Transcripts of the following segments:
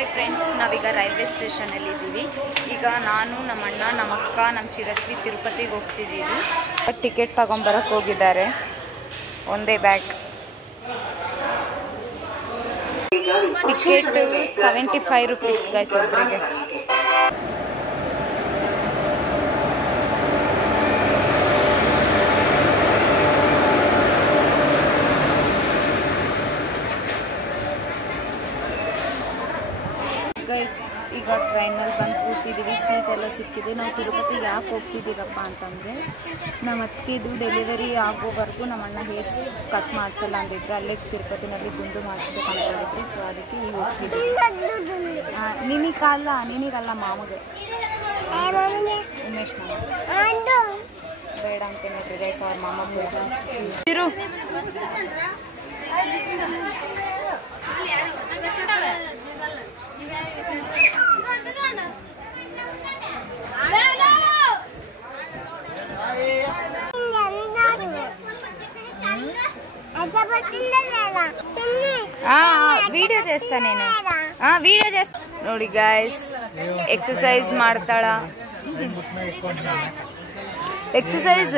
Hi friends, ನಾವೀಗ railway ಸ್ಟೇಷನಲ್ಲಿದ್ದೀವಿ. ಈಗ ನಾನು, ನಮ್ಮ ಅಣ್ಣ, ನಮ್ಮ ಅಕ್ಕ, ನಮ್ಮ ಚಿರಸ್ವಿ ತಿರುಪತಿಗೆ ಹೋಗ್ತಿದ್ದೀವಿ. ಟಿಕೆಟ್ ತಗೊಂಬರಕ್ಕೆ ಹೋಗಿದ್ದಾರೆ. ಒಂದೇ ಬ್ಯಾಗ್. ಟಿಕೆಟ್ 75 ರೂಪೀಸ್ ಗೈಸ್ ಒಬ್ಬರಿಗೆ. ಗೈಸ್ ಈಗ ಟ್ರೈನಲ್ಲಿ ಬಂದು ಕೂತಿದ್ದೀವಿ. ಸೀಟ್ ಎಲ್ಲ ಸಿಕ್ಕಿದೆ. ನಾವು ತಿರುಪತಿಗೆ ಯಾಕೆ ಹೋಗ್ತಿದ್ದೀರಪ್ಪ ಅಂತಂದರೆ, ನಮ್ಮ ಅತ್ತಿಗೆದು ಡೆಲಿವರಿ ಆಗೋವರೆಗೂ ನಮ್ಮ ಅಣ್ಣ ಹೇರ್ಸ್ ಕಟ್ ಮಾಡಿಸಲ್ಲ ಅಂದಿದ್ರು. ಅಲ್ಲೇ ತಿರುಪತಿನಲ್ಲಿ ಗುಂಡು ಮಾಡಿಸ್ಬೇಕು ಅಂದ್ಕೊಂಡಿದ್ವಿ. ಸೊ ಅದಕ್ಕೆ ಈಗ ಹೋಗ್ತಿದ್ದೀವಿ. ನಿನಗಲ್ಲ ಮಾಮಗೆ, ಉಮೇಶ್ ಮಾಮ ಬೇಡ ಅಂತ ನೋಡ್ರಿ ಗೈಸ್. ಅವ್ರ ಮಾಮ ಬೇಡ ಇರು. వీడియో చేస్తా నేను. వీడియో చేస్తా ನೋಡಿ ಗೈಸ್. ಎಕ್ಸಸೈಸ್ ಮಾಡ್ತಾಳ. ಎಕ್ಸಸೈಸ್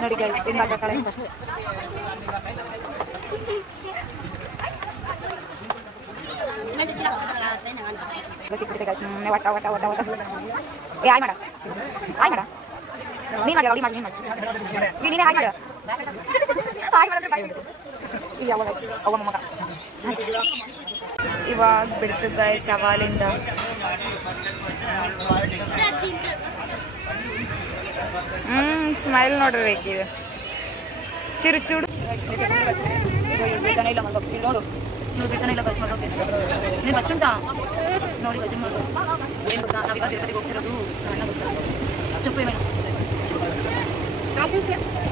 ನೋಡಿ ಗೈಸ್. ಸುಮ್ಮನೆ ಒಟ್ಟ ಒಟ್ಟ ಒಟ್ಟ ಒಟ್ಟ ಆಯ್ ಮಾಡ ಆಯ್ ಮಾಡ ನೀನು ಮಾಡಿ ಅವಳಿ ಮಾಡಿ ನೀನೇ ಹಾಕಿ ಆಯ್ ಮಾಡಿದ್ರೆ ಯಾವಾಗ ಅವ ಮಗ ಇವಾಗ ಬಿಡ್ತು ಗೈಸ್ ಸವಾಲಿಂದ. ಸ್ಮೈಲ್ ನೋಡ್ರಿ ಬೇಕಿದೆ. ಚಿರು ಚೂಡು ಬಿಡ್ತಾನೆ ಇಲ್ಲ ಮಗ. ಇಲ್ಲಿ ನೋಡು, ನೀವು ಬಿಡ್ತಾನೆ ಇಲ್ಲ ಗೈಸ್. ನೀನು ಬಚ್ಚುಂಟಾ ನೋಡಿ ಗೈಸ್. ನೋಡು ಏನು ಗೊತ್ತಾ, ನಾವೀಗ ತಿರುಪತಿಗೆ ಹೋಗ್ತಿರೋದು ಅಣ್ಣಗೋಸ್ಕರ. ಚುಪ್ಪು ಏನು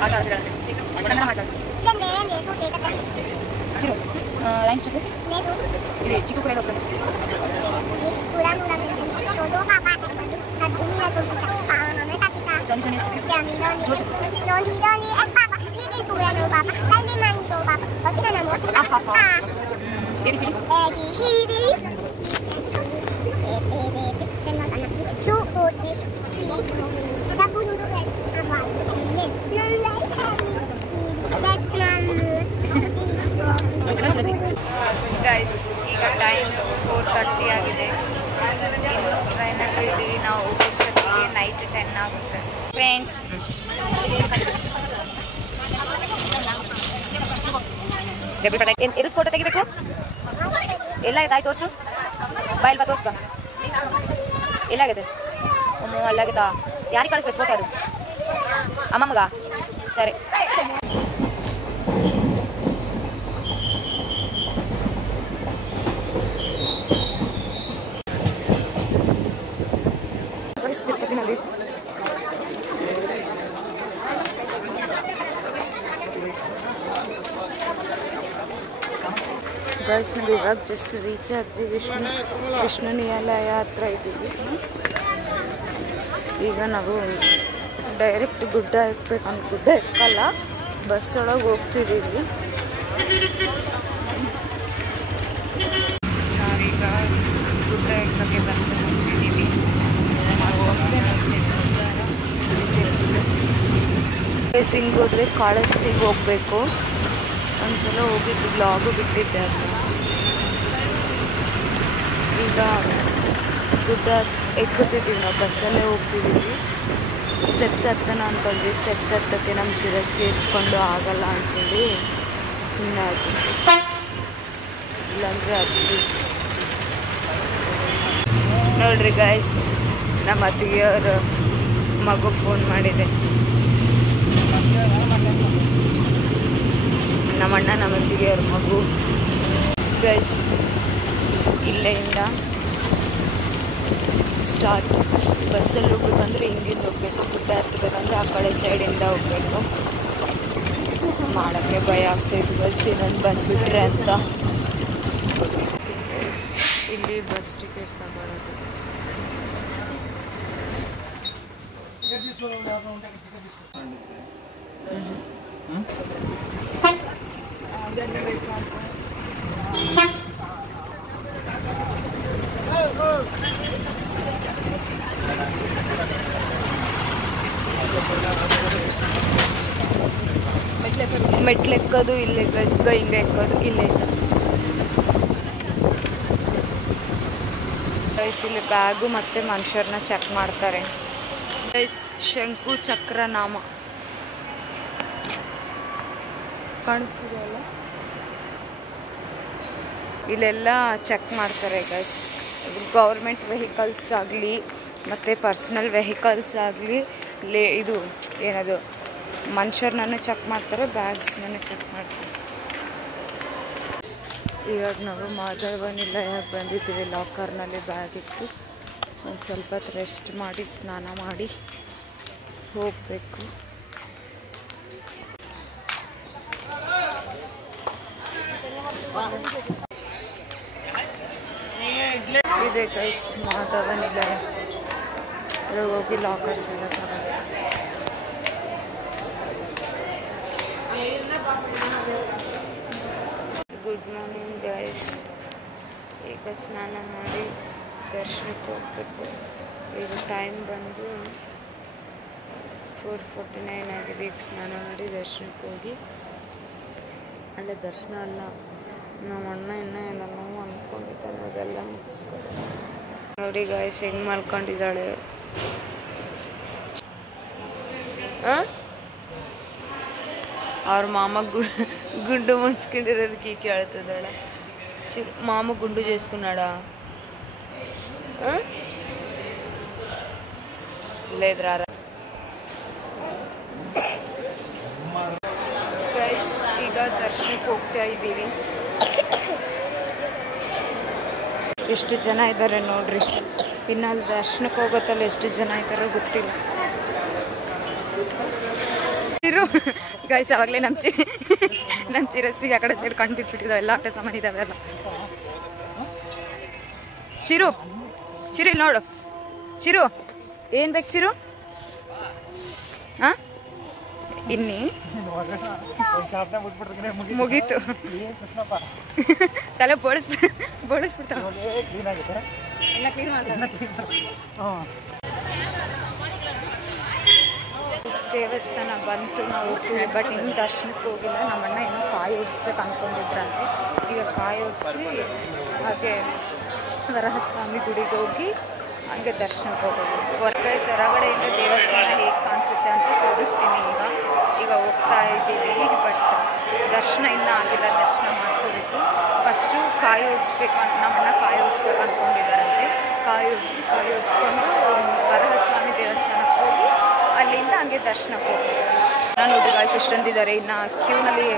ಆಟ ಆಡ್ತೀರ ಮಾತಾಡು. ಚಿರು ರೈಮ್ ಸ್ಟೆಪ್ ಇಲ್ಲಿ ಚಿಕ್ಕು ಕೂಡ ಹೋಗ್ತಾನೆ. ಗೈಸ್ ಈಗ ಟೈಮ್ 4:30 ಆಗಿದೆ. ಇನ್ನು ಟ್ರೈನಲ್ಲಿ ಇದ್ದೀವಿ. ನಾವು ಹೋಗೋಷ್ಟೊತ್ತಿಗೆ ನೈಟ್ 10 ಆಗುತ್ತೆ ಫ್ರೆಂಡ್ಸ್. ಎದಕ್ಕೆ ಫೋಟೋ ತೆಗಿಬೇಕು? ಎಲ್ಲ ಆಯ್ತು ತೋರಿಸು. ಬಾಯಲ್ ಬಾ ತೋರಿಸ್ಬಾ. ಎಲ್ಲಾಗಿದೆ? ಅಲ್ಲಾಗಿತ್ತಾ? ಯಾರಿಗೆ ಕಳಿಸ್ಬೇಕು ಫೋಟೋ? ಅದು ಅಮ್ಮಮ್ಮಗ? ಸರಿ. ತಿರುಪತಿನಲ್ಲಿ ಗೈಸ್ ನಾವು ಇವಾಗ ಜಸ್ಟ್ ರೀಚ್ ಆದ್ವಿ. ವಿಷ್ಣು ನ್ಯಾಯಾಲಯ ಹತ್ರ ಇದ್ದೀವಿ. ಈಗ ನಾವು ಡೈರೆಕ್ಟ್ ಗುಡ್ಡ ಎಕ್ಕಬೇಕು ಗುಡ್ಡ ಎಕ್ಕಲ್ಲ, ಬಸ್ ಒಳಗೆ ಹೋಗ್ತಿದ್ದೀವಿ. ನಾವೀಗ ಗುಡ್ಡ ಎಕ್ಕಕ್ಕೆ ಬಸ್ಸಲ್ಲಿ ಹೋಗ್ತಿದ್ದೀವಿ. ಹಿಂಗೆ ಹೋದರೆ ಕಾಳಸ್ತಿಗೆ ಹೋಗ್ಬೇಕು. ಒಂದ್ಸಲ ಹೋಗಿದ್ದು ಬ್ಲಾಗು ಬಿಟ್ಟಿದ್ದೆ ಅಂತ. ಈಗ ಗುಡ್ಡ ಎಕ್ಕುತ್ತಿದ್ದೀವಿ. ನಾವು ಬಸ್ಸಲ್ಲೇ ಹೋಗ್ತಿದ್ದೀವಿ. ಸ್ಟೆಪ್ಸ್ ಹತ್ತನ ಅಂದ್ಕೊಂಡ್ವಿ. ಸ್ಟೆಪ್ಸ್ ಹತ್ತಕ್ಕೆ ನಮ್ಮ ಚಿರಸ್ವಿ ಇಟ್ಕೊಂಡು ಆಗಲ್ಲ ಅಂತೇಳಿ ಸುಮ್ಮನೆ ಆಯ್ತು. ಇಲ್ಲಾಂದರೆ ಹತ್ತಿ ನೋಡ್ರಿ ಗೈಸ್. ನಮ್ಮ ಅತ್ತಿಗೆಯವ್ರ ಮಗು ಫೋನ್ ಮಾಡಿದೆ. ನಮ್ಮಣ್ಣ ನಮ್ಮ ಅತ್ತಿಗೆಯವ್ರ ಮಗು ಗೈಸ್. ಇಲ್ಲಿಂದ ಸ್ಟಾರ್ಟ್. ಬಸ್ಸಲ್ಲಿ ಹೋಗ್ಬೇಕಂದ್ರೆ ಹಿಂದಿಂದ ಹೋಗ್ಬೇಕು. ಗುಡ್ಡ ಹತ್ತಬೇಕಂದ್ರೆ ಆ ಕಡೆ ಸೈಡಿಂದ ಹೋಗ್ಬೇಕು. ಮಾಡೋಕ್ಕೆ ಭಯ ಆಗ್ತಾಯಿತ್ತು ಗೈಸ್, ಇನ್ನೊಂದು ಬಂದುಬಿಟ್ರೆ ಅಂತ. ಇಲ್ಲಿ ಬಸ್ ಟಿಕೆಟ್ ತಗೊಳ್ಳೋದು. ಮೆಟ್ಲೆಕ್ಕೋದು ಇಲ್ಲೇ ಗೈಸ್, ಹಿಂಗೆ ಎಕ್ಕೋದು ಇಲ್ಲೇ ಇದೆ ಗೈಸ್. ಇಲ್ಲಿ ಬ್ಯಾಗು ಮತ್ತು ಮನುಷ್ಯರನ್ನ ಚೆಕ್ ಮಾಡ್ತಾರೆ ಗೈಸ್. ಶಂಕು ಚಕ್ರ ನಾಮ ಕಾಣಿಸ್ತಿದೆಯಲ್ಲ, ಇಲ್ಲೆಲ್ಲ ಚೆಕ್ ಮಾಡ್ತಾರೆ ಗೈಸ್. ಗೌರ್ಮೆಂಟ್ ವೆಹಿಕಲ್ಸ್ ಆಗಲಿ ಮತ್ತು ಪರ್ಸ್ನಲ್ ವೆಹಿಕಲ್ಸ್ ಆಗಲಿ ಇದು ಏನದು ಮನುಷ್ಯರನ್ನ ಚೆಕ್ ಮಾಡ್ತಾರೆ, ಬ್ಯಾಗ್ಸ್ನೂ ಚೆಕ್ ಮಾಡ್ತಾರೆ. ಇವಾಗ ನಾವು ಮಾಧವ ನಿಲಯಕ್ಕೆ ಬಂದಿದ್ದೀವಿ. ಲಾಕರ್ನಲ್ಲಿ ಬ್ಯಾಗ್ ಇಟ್ಟು ಒಂದು ಸ್ವಲ್ಪ ಹೊತ್ತು ರೆಸ್ಟ್ ಮಾಡಿ ಸ್ನಾನ ಮಾಡಿ ಹೋಗಬೇಕು. ಇದೆ ಗೈಸ್ ಮಾಧವ ನಿಲಯ. ಇವಾಗ ಹೋಗಿ ಲಾಕರ್ಸ್ ಎಲ್ಲ ತಗೊಂಡು ಗುಡ್ ಮಾರ್ನಿಂಗ್ ಗೈಸ್. ಈಗ ಸ್ನಾನ ಮಾಡಿ ದರ್ಶನಕ್ಕೆ ಹೋಗ್ಬೇಕು. ಈಗ ಟೈಮ್ ಬಂದು 4:49 ಆಗಿದೆ. ಈಗ ಸ್ನಾನ ಮಾಡಿ ದರ್ಶನಕ್ಕೆ ಹೋಗಿ, ಅಲ್ಲೇ ದರ್ಶನ ಅಲ್ಲ, ನಮ್ಮ ಅಣ್ಣ ಇನ್ನೂ ಏನೋ ಅಂದ್ಕೊಂಡಿದ್ದಾನೆ, ಅದೆಲ್ಲ ಮುಗಿಸ್ಕೊಂಡು ನೋಡಿ ಗಾಯ್ಸ್ ಹೆಂಗೆ ಮಲ್ಕೊಂಡಿದ್ದಾಳೆ. ಅವ್ರ ಮಾಮ ಗುಂಡು ಮುನ್ಸ್ಕೊಂಡಿರೋದಕ್ಕೆ ಕೇಳ್ತಿದ್ದಾಳೆ. మామ గుండు చేసుకున్నాడా? లేదు రా ಗೈಸ್. ಈಗ ದರ್ಶನಕ್ಕೆ ಹೋಗ್ತಾ ಇದ್ದೀವಿ. ಎಷ್ಟು ಜನ ಇದ್ದಾರೆ ನೋಡ್ರಿ. ಇನ್ನು ಅಲ್ಲಿ ದರ್ಶನಕ್ಕೆ ಹೋಗೋತ್ತಲ್ಲ ಎಷ್ಟು ಜನ ಇದ್ದಾರೋ ಗೊತ್ತಿಲ್ಲ. ಗೈಸ್ ಆವಾಗಲೇ ನಮ್ಮ ಚಿರಸ್ವಿಗೆ ಆ ಕಡೆ ಸೈಡ್ ಕಣ್ಣು ಬಿಟ್ಬಿಟ್ಟಿದ್ದಾವೆ. ಎಲ್ಲ ಆಟ ಸಾಮಾನು ಇದ್ದಾವೆ ಅಲ್ಲ. ಚಿರು ಇಲ್ಲಿ ನೋಡು. ಚಿರು ಏನು ಬೇಕು ಚಿರು? ಹಾಂ ಇನ್ನಿ ಮುಗೀತು. ತಲೆ ಬೋಳಿಸ್ಬಿಡ್ತಾವೆ. ಎಲ್ಲ ಕ್ಲೀನ್ ಮಾಡ್ತಾರೆ. ದೇವಸ್ಥಾನ ಬಂತು, ನಾವು ಹೋಗ್ತೀವಿ. ಬಟ್ ಇನ್ನು ದರ್ಶನಕ್ಕೆ ಹೋಗಿಲ್ಲ. ನಮ್ಮಣ್ಣ ಏನೋ ಕಾಯಿ ಹೊಡಿಸ್ಬೇಕು ಅಂದ್ಕೊಂಡಿದ್ರಂತೆ. ಈಗ ಕಾಯಿ ಹೊಡಿಸಿ ಹಾಗೆ ವರಹಸ್ವಾಮಿ ಗುಡಿಗೆ ಹೋಗಿ ಹಾಗೆ ದರ್ಶನಕ್ಕೆ ಹೋಗೋದು. ಹೊರಗಡೆ ಹೊರಗಡೆಯಿಂದ ದೇವಸ್ಥಾನ ಹೇಗೆ ಕಾಣಿಸುತ್ತೆ ಅಂತ ತೋರಿಸ್ತೀನಿ. ಈಗ ಹೋಗ್ತಾ ಇದ್ದೀವಿ. ಬಟ್ ದರ್ಶನ ಇನ್ನೂ ಆಗಿಲ್ಲ. ದರ್ಶನ ಮಾಡ್ಕೋಬೇಕು. ಫಸ್ಟು ಕಾಯಿ ಹೊಡಿಸ್ಬೇಕು. ನಮ್ಮಣ್ಣ ಕಾಯಿ ಹೊಡಿಸ್ಬೇಕು ಅಂದ್ಕೊಂಡಿದ್ದಾರಂತೆ. ಕಾಯಿ ಹೊಡಿಸ್ಕೊಂಡು ವರಹಸ್ವಾಮಿ ದೇವಸ್ಥಾನಕ್ಕೆ ಹೋಗಿ ಅಲ್ಲಿಂದ ಹಂಗೆ ದರ್ಶನಕ್ಕೆ ಹೋಗ್ತಾರೆ. ನಾನು ನೋಡಿ ಗಾಯ್ಸ್ ಎಷ್ಟೊಂದಿದ್ದಾರೆ. ಇನ್ನು ಕ್ಯೂನಲ್ಲಿ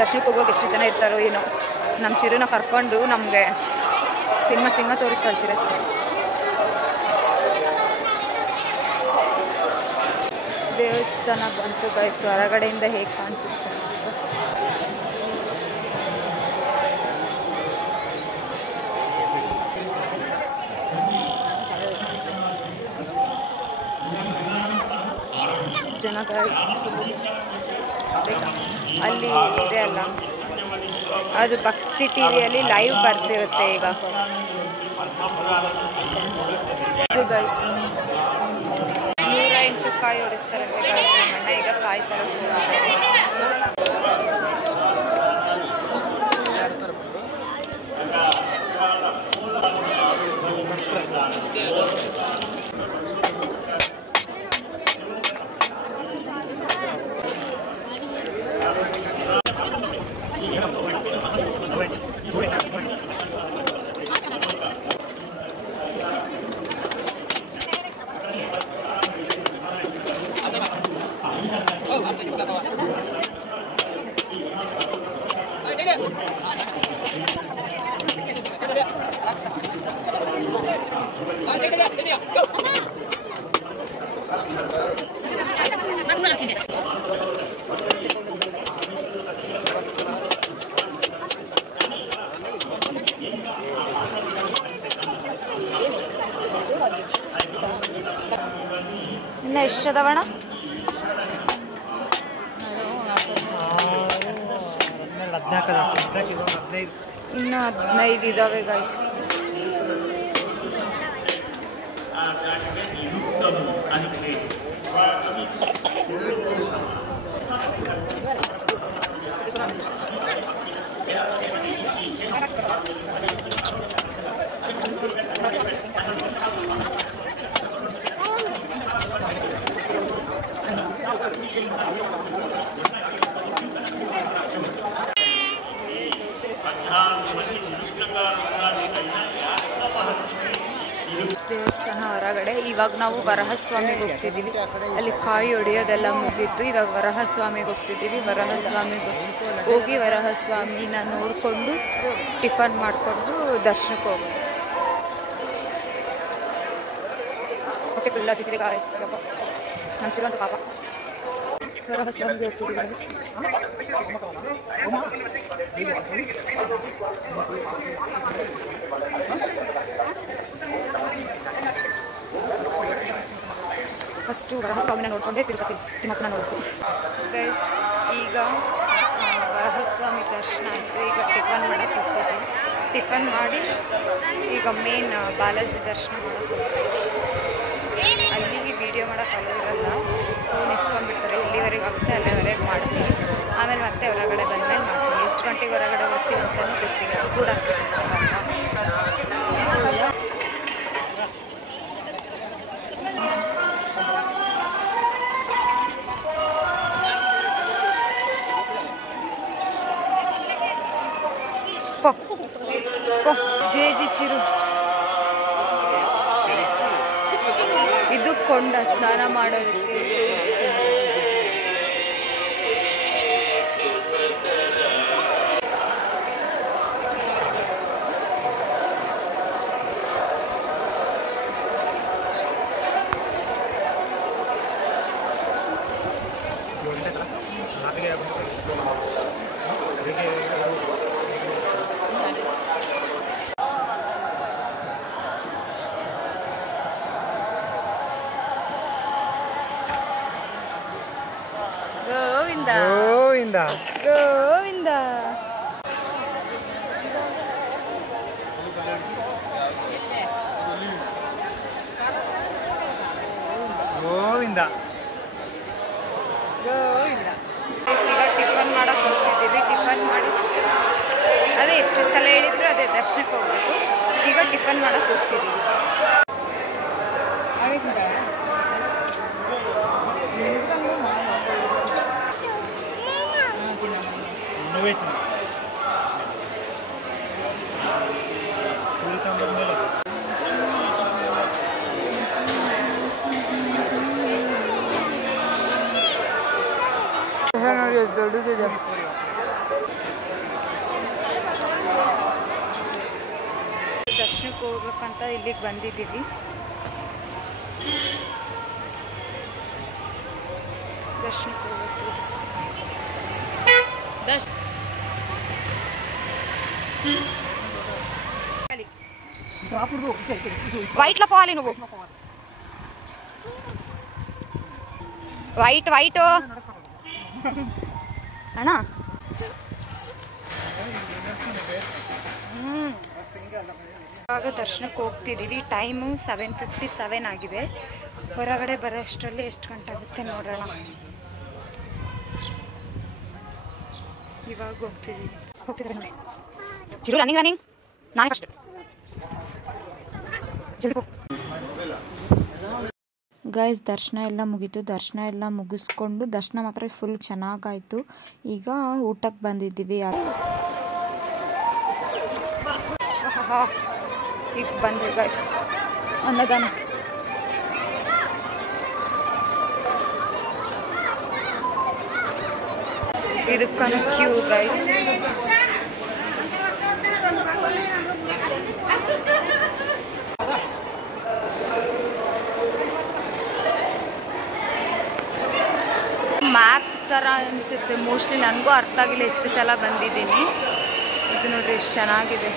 ದರ್ಶನಕ್ಕೆ ಹೋಗೋಕೆ ಎಷ್ಟು ಜನ ಇರ್ತಾರೋ ಏನೋ. ನಮ್ಮ ಚಿರುನ ಕರ್ಕೊಂಡು ನಮಗೆ ಸಿನಿಮಾ ತೋರಿಸ್ತಾರೆ ಚಿರಸ್ಗೆ. ದೇವಸ್ಥಾನ ಬಂತು ಗಾಯ್ಸ್. ಹೊರಗಡೆಯಿಂದ ಹೇಗೆ ಕಾಣಿಸುತ್ತೆ ಅಂತ ಜನ ಅಲ್ಲಿ ಇದೆ ಅಲ್ಲ, ಅದು ಭಕ್ತಿ ಟಿವಿಯಲ್ಲಿ ಲೈವ್ ಬರ್ತಿರುತ್ತೆ. ಈಗ ಇದು ಗೈಸ್ 108 ಕಾಯಿ ಹೊಡಿಸ್ತಾರಂತೆ ಗೈಸ್. ನಮ್ಮಣ್ಣ ಈಗ ಕಾಯಿ ತರೋದು. ಇನ್ನು ಎಷ್ಟು ಅದಾವಣ? ಇನ್ನು 15 ಇದಾವೆ ಗೈಸ್. ಹೊರಗಡೆ. ಇವಾಗ ನಾವು ವರಹಸ್ವಾಮಿಗೆ ಹೋಗ್ತಿದ್ದೀವಿ. ಅಲ್ಲಿ ಕಾಯಿ ಹೊಡೆಯೋದೆಲ್ಲ ಮುಗೀತು. ಇವಾಗ ವರಹಸ್ವಾಮಿಗೆ ಹೋಗ್ತಿದ್ದೀವಿ. ವರಹಸ್ವಾಮಿಗೆ ಹೋಗಿ ವರಹಸ್ವಾಮಿನ ನೋಡಿಕೊಂಡು ಟಿಫನ್ ಮಾಡಿಕೊಂಡು ದರ್ಶನಕ್ಕೆ ಹೋಗೋದು. ಹೊಟ್ಟೆ ಫುಲ್ಲ ಸಿಕ್ಕಿದೆ ಗಾಯ್ಸ್. ನಮ್ಸಿರುವಂಥ ಪಾಪ. ವರಹಸ್ವಾಮಿಗೆ ಹೋಗ್ತಿದ್ದೀವಿ ಗಾಯ್ಸ್. ಫಸ್ಟು ವರಹಸ್ವಾಮಿನ ನೋಡಿಕೊಂಡೆ ತಿರುಪತಿ ತಿಮ್ಮಪ್ಪನ ನೋಡ್ಕೊಂಡು ಗೈಸ್. ಈಗ ವರಹಸ್ವಾಮಿ ದರ್ಶನ ಆಯಿತು. ಈಗ ಟಿಫನ್ ಮಾಡೋಕ್ಕೆ ಹೋಗ್ತಿದ್ದೀವಿ. ಟಿಫನ್ ಮಾಡಿ ಈಗ ಮೇನ್ ಬಾಲಾಜಿ ದರ್ಶನ ಮಾಡೋಕ್ಕೆ ಹೋಗ್ತೀವಿ. ಅಲ್ಲಿ ವೀಡಿಯೋ ಮಾಡೋಕ್ಕೆ ಅಲ್ಲಿರಲ್ಲ, ಫೋನ್ ಇಸ್ಕೊಂಡ್ಬಿಡ್ತಾರೆ. ಎಲ್ಲಿವರೆಗೆ ಆಗುತ್ತೆ ಅಲ್ಲಿವರೆಗೆ ಮಾಡ್ತೀವಿ. ಆಮೇಲೆ ಮತ್ತೆ ಹೊರಗಡೆ ಬಂದಮೇಲೆ ಮಾಡ್ತೀವಿ. ಎಷ್ಟು ಗಂಟೆಗೆ ಹೊರಗಡೆ ಹೋಗ್ತೀವಿ ಅಂತಲೂ ಗೊತ್ತಿಲ್ಲ. ಕೂಡ ಜೇಜಿ ಚಿರು ಇದು ಕೊಂಡ ಸ್ನಾನ ಮಾಡೋದಕ್ಕೆ ಗೋವಿಂದ ಗೋವಿಂದ. ಗೋವಿಂದ ಗೋವಿಂದ. ಈಗ ಟಿಫನ್ ಮಾಡೋಕ್ಕೆ ಹೋಗ್ತಿದ್ದೀವಿ. ಟಿಫನ್ ಮಾಡಿ ಅದೇ ಎಷ್ಟು ಸಲ ಹೇಳಿದ್ರು ಅದೇ ದರ್ಶನಕ್ಕೆ ಹೋಗ್ಬೇಕು. ಈಗ ಟಿಫನ್ ಮಾಡೋಕ್ಕೆ ಹೋಗ್ತಿದ್ದೀವಿ. ದೊಡ್ಡದಿದೆ. ದರ್ಶನಕ್ಕೆ ಹೋಗ್ಬೇಕಂತ ಇಲ್ಲಿಗೆ ಬಂದಿದ್ದೀವಿ. ದರ್ಶನಕ್ಕೆ ಹೋಗ್ಬೇಕು. ವೈಟ್ಲ పోవాలి నువ్వు. ವೈಟ್ ವೈಟು ಅಣ್ಣ. ಇವಾಗ ದರ್ಶನಕ್ಕೆ ಹೋಗ್ತಿದ್ದೀವಿ. ಟೈಮು 7:57 ಆಗಿದೆ. ಹೊರಗಡೆ ಬರೋ ಅಷ್ಟರಲ್ಲಿ ಎಷ್ಟು ಗಂಟೆ ಆಗುತ್ತೆ ನೋಡೋಣ. ಇವಾಗ ಹೋಗ್ತಿದ್ದೀವಿ ನೋಡಿ. ಚಿರು ರನ್ನಿಂಗ್ ನಾನೇ ಫಸ್ಟ್. ಜಲ್ದಿ ಗೈಸ್. ದರ್ಶನ ಎಲ್ಲ ಮುಗೀತು. ದರ್ಶನ ಎಲ್ಲ ಮುಗಿಸ್ಕೊಂಡು ದರ್ಶನ ಮಾತ್ರ ಫುಲ್ ಚೆನ್ನಾಗಾಯಿತು. ಈಗ ಊಟಕ್ಕೆ ಬಂದಿದ್ದೀವಿ. ಈಗ ಬಂದ್ವಿ ಗೈಸ್ ಅನ್ನದಾನ. ಇದಕ್ಕನ ಕ್ಯೂ ಗೈಸ್. ಮ್ಯಾಪ್ ಥರ ಅನಿಸುತ್ತೆ ಮೋಸ್ಟ್ಲಿ. ನನಗೂ ಅರ್ಥ ಆಗಿಲ್ಲ, ಎಷ್ಟು ಸಲ ಬಂದಿದ್ದೀನಿ. ಇದು ನೋಡ್ರಿ ಎಷ್ಟು ಚೆನ್ನಾಗಿದೆ.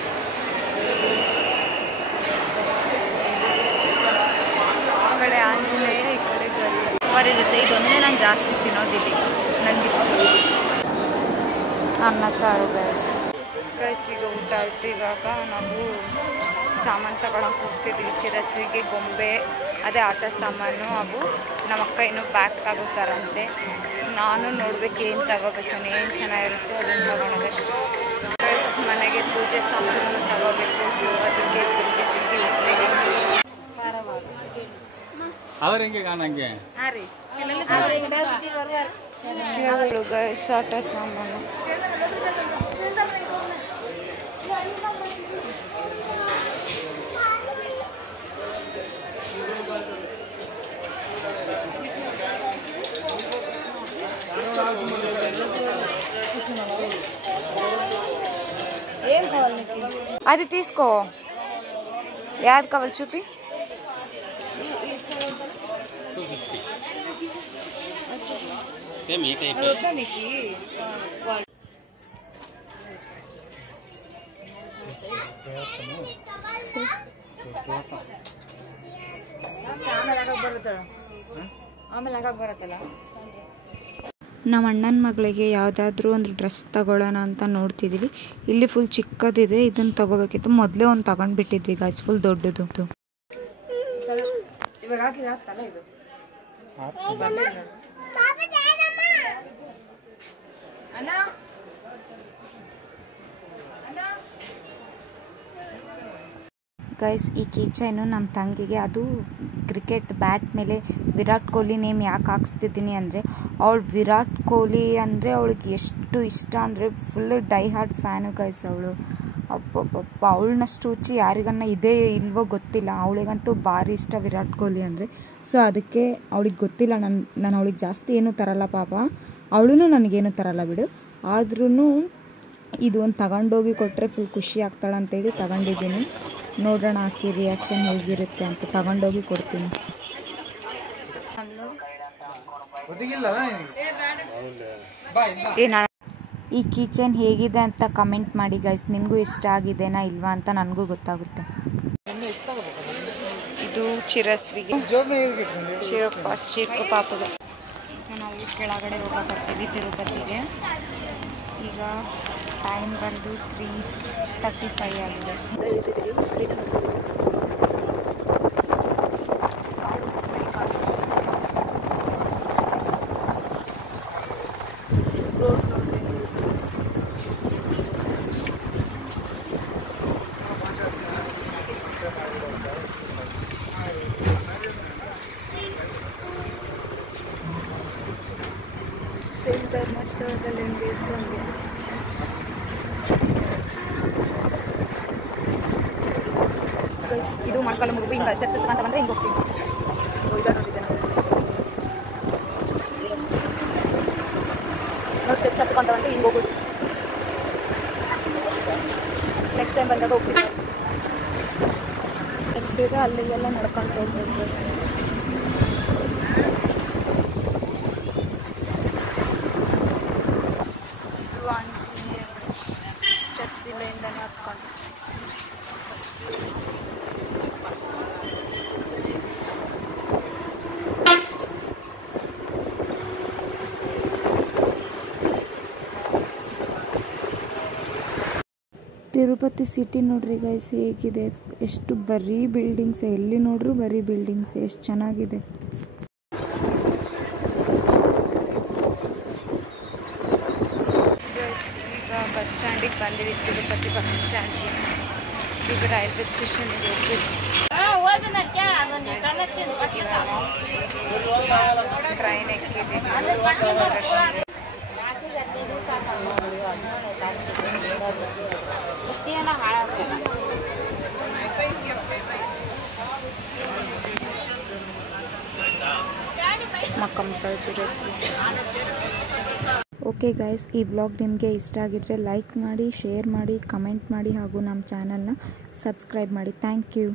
ಆ ಕಡೆ ಆಂಜನೇಯ, ಈ ಕಡೆ ಗರಿ ಇರುತ್ತೆ. ಇದೊಂದೇ ನಾನು ಜಾಸ್ತಿ ತಿನ್ನೋದಿಲ್ಲ, ನನಗಿಷ್ಟ. ಅನ್ನ ಸಾರು ಗೈಸ್. ಈಗ ಊಟ ಆಯಿತು. ಇವಾಗ ನಾವು ಸಾಮಾನು ತಗೊಳಕ್ಕೆ ಹೋಗ್ತಿದ್ವಿ. ಚಿರಸಿಗೆ ಗೊಂಬೆ, ಅದೇ ಆಟ ಸಾಮಾನು. ಅವು ನಮ್ಮ ಅಕ್ಕ ಇನ್ನೂ ಬ್ಯಾಗ್ ತಗೋತಾರಂತೆ. ನಾನು ನೋಡ್ಬೇಕು ಏನು ತಗೋಬೇಕು, ಏನು ಚೆನ್ನಾಗಿರುತ್ತೆ ಅದನ್ನು ತಗೊಳೋದಷ್ಟು. ಪ್ಲಸ್ ಮನೆಗೆ ಪೂಜೆ ಸಾಮಾನು ತಗೋಬೇಕು. ಸೊ ಅದಕ್ಕೆ ಜಲ್ದಿ ಜಲ್ದಿ ಹೋಗ್ತೀವಿ. ಗೈಸ್ ಆಟ ಸಾಮಾನು. అది తీసుకో. యాద్ కావాలి చూపి. సేమ్ ఈ టైప్ ನಮ್ಮ ಅಣ್ಣನ ಮಗಳಿಗೆ ಯಾವುದಾದ್ರೂ ಒಂದು ಡ್ರೆಸ್ ತಗೊಳ್ಳೋಣ ಅಂತ ನೋಡ್ತಿದ್ದೀವಿ. ಇಲ್ಲಿ ಫುಲ್ ಚಿಕ್ಕದಿದೆ, ಇದನ್ನು ತಗೋಬೇಕಿತ್ತು. ಮೊದಲೇ ಒಂದು ತಗೊಂಡ್ಬಿಟ್ಟಿದ್ವಿ ಗಾಯ್ಸ್, ಫುಲ್ ದೊಡ್ಡದು. ಗೈಸ್, ಈ ಕೀಚೈನು ನಮ್ಮ ತಂಗಿಗೆ, ಅದು ಕ್ರಿಕೆಟ್ ಬ್ಯಾಟ್ ಮೇಲೆ ವಿರಾಟ್ ಕೊಹ್ಲಿ ನೇಮ್ ಯಾಕೆ ಹಾಕ್ಸ್ತಿದ್ದೀನಿ ಅಂದರೆ, ಅವಳು ವಿರಾಟ್ ಕೊಹ್ಲಿ ಅಂದರೆ ಅವಳಿಗೆ ಎಷ್ಟು ಇಷ್ಟ ಅಂದರೆ full die heart fan guys ಅವಳು. ಅಪ್ಪಪ್ಪ, ಅವಳನ್ನಷ್ಟು ಹುಚ್ಚಿ ಯಾರಿಗನ್ನ ಇದೇ ಇಲ್ವೋ ಗೊತ್ತಿಲ್ಲ. ಅವಳಿಗಂತೂ ಭಾರಿ ಇಷ್ಟ ವಿರಾಟ್ ಕೊಹ್ಲಿ ಅಂದರೆ. ಸೊ ಅದಕ್ಕೆ ಅವಳಿಗೆ ಗೊತ್ತಿಲ್ಲ, ನಾನು ಅವಳಿಗೆ ಜಾಸ್ತಿ ಏನೂ ತರಲ್ಲ ಪಾಪ. ಅವಳು ನನಗೇನು ತರಲ್ಲ ಬಿಡು. ಆದ್ರೂ ಇದು ಒಂದು ತಗೊಂಡೋಗಿ ಕೊಟ್ಟರೆ ಫುಲ್ ಖುಷಿ ಆಗ್ತಾಳೆ ಅಂತೇಳಿ ತಗೊಂಡಿದ್ದೀನಿ. ನೋಡೋಣ ಆಕಿ ರಿಯಾಕ್ಷನ್ ಹೇಗಿರುತ್ತೆ ಅಂತ. ತಗೊಂಡೋಗಿ ಕೊಡ್ತೀನಿ. ಈ ಕಿಚನ್ ಹೇಗಿದೆ ಅಂತ ಕಮೆಂಟ್ ಮಾಡಿ ಗೈಸ್. ನಿಮಗೂ ಇಷ್ಟ ಆಗಿದೆನಾ ಇಲ್ವಾ ಅಂತ ನನಗೂ ಗೊತ್ತಾಗುತ್ತೆ. ಇದು ಚಿರಸ್ವಿಗೆ, ಚಿಕ್ಕ ಪಾಪಗೆ. ನಾವು ಕೆಳಗಡೆ ಹೋಗಕತ್ತೀವಿ ತಿರುಪತಿಗೆ. ಈಗ ಟೈಮ್ ಬಂದು 3:35 ಆಗಿದೆ. ಧರ್ಮಸ್ಥಳದಲ್ಲಿ ಇದು ಮಣ್ಕಾಲ ಮುರುಗು ಹಿಂಗೆ ಸ್ಟೆಪ್ಸ್ ಅಂತ ಬಂದರೆ ಹಿಂಗೆ ಹೋಗ್ತೀವಿ. ಇದಾರೆ ನೋಡಿ ಜನ. ನಾವು ಸ್ಟೆಪ್ಸ್ ಹತ್ಕೊಂತ ಬಂದರೆ ಹಿಂಗೆ ಹೋಗೋದು. ನೆಕ್ಸ್ಟ್ ಟೈಮ್ ಬಂದಾಗ ಹೋಗ್ತೀವಿ. ಸ್ಟೆಪ್ಸ್ ಇದೆ, ಅಲ್ಲಿಗೆಲ್ಲ ನಡ್ಕೊಂಡು ಹೋಗ್ಬೇಕು. ಸ್ಟೆಪ್ಸ್ ಇಲ್ಲಿಂದನೇ ಹತ್ಕೊಂಡು ತಿರುಪತಿ ಸಿಟಿ ನೋಡ್ರಿ ಗೈಸ್ ಹೇಗಿದೆ. ಎಷ್ಟು ಬರೀ ಬಿಲ್ಡಿಂಗ್ಸ್, ಎಲ್ಲಿ ನೋಡ್ರೂ ಬರೀ ಬಿಲ್ಡಿಂಗ್ಸ್. ಎಷ್ಟು ಚೆನ್ನಾಗಿದೆ. ಈಗ ಬಸ್ ಸ್ಟ್ಯಾಂಡಿಗೆ ಬಂದಿವಿ, ತಿರುಪತಿ ಬಸ್ ಸ್ಟ್ಯಾಂಡ್ಗೆ. ಈಗ ರೈಲ್ವೆ ಸ್ಟೇಷನ್ಗೆ ಹೋಗ್ಬೇಕು. ಟ್ರೈನ್ ಎಕ್ಕಿದೆ. ಓಕೆ ಗೈಸ್, ಈ ವ್ಲಾಗ್ ನಿಮಗೆ ಇಷ್ಟ ಆಗಿದ್ರೆ ಲೈಕ್ ಮಾಡಿ, ಶೇರ್ ಮಾಡಿ, ಕಮೆಂಟ್ ಮಾಡಿ ಹಾಗೂ ನಮ್ಮ ಚಾನಲ್ನ ಸಬ್ಸ್ಕ್ರೈಬ್ ಮಾಡಿ. Thank you.